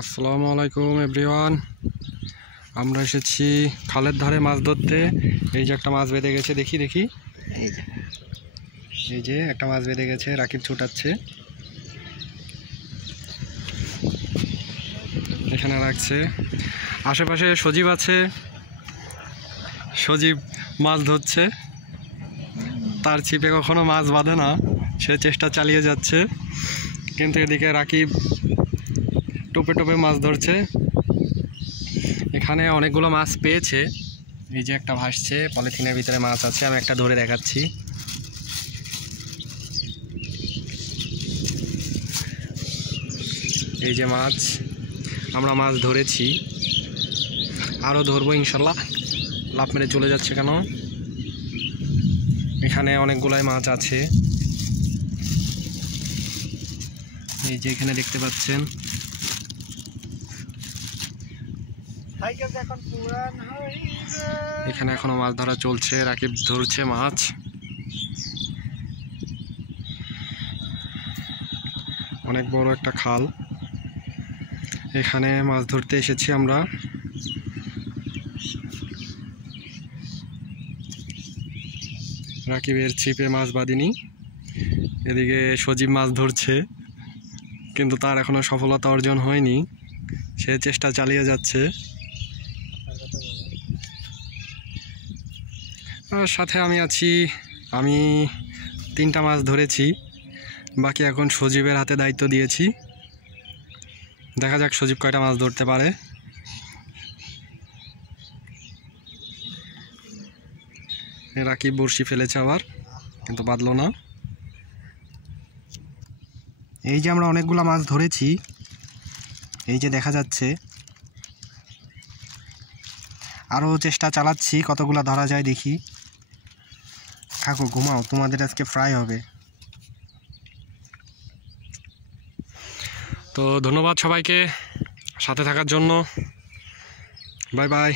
আসসালামু আলাইকুম এভরিওয়ান। আমরা এসেছি খালের ধারে মাছ ধরতে। এই যে একটা মাছ বেঁধে গেছে, দেখি দেখি এই যে একটা মাছ বেঁধে গেছে, রাকিব ছুটাচ্ছে, এখানে রাখছে। আশেপাশে সজীব আছে, সজীব মাছ ধরছে, তার ছিপে কখনো মাছ বাঁধে না, সে চেষ্টা চালিয়ে যাচ্ছে। কিন্তু এদিকে রাকিব টোপে টোপে মাছ ধরছে। এখানে অনেকগুলো মাছ পেয়েছে, এই যে একটা ভাসছে, পলিথিনের ভিতরে মাছ আছে, আমি একটা ধরে দেখাচ্ছি। এই যে মাছ, আমরা মাছ ধরেছি, আরও ধরবো ইনশাল্লাহ। লাফ মেরে চলে যাচ্ছে কেন? এখানে অনেকগুলাই মাছ আছে, এই যে এখানে দেখতে পাচ্ছেন। এখানে এখনো মাছ ধরা চলছে, রাকিব ধরছে মাছ। অনেক বড় একটা খাল, এখানে মাছ ধরতে এসেছি আমরা। রাকিবের ছিপে মাছ বাঁধিনি, এদিকে সজীব মাছ ধরছে, কিন্তু তার এখনো সফলতা অর্জন হয়নি, সে চেষ্টা চালিয়ে যাচ্ছে। আর সাথে আমি আছি, আমি 3টা মাছ ধরেছি, বাকি এখন সজীবের হাতে দায়িত্ব দিয়েছি। দেখা যাক সজীব কয়টা মাছ ধরতে পারে। রাকিব বড়শি ফেলেছে আবার, কিন্তু বাঁধলো না। এই যে আমরা অনেকগুলো মাছ ধরেছি, এই যে দেখা যাচ্ছে। আরও চেষ্টা চালাচ্ছি, কতগুলো ধরা যায় দেখি। থাকো, ঘুমাও, তোমাদের আজকে ফ্রাই হবে। তো ধন্যবাদ সবাইকে সাথে থাকার জন্য। Bye bye.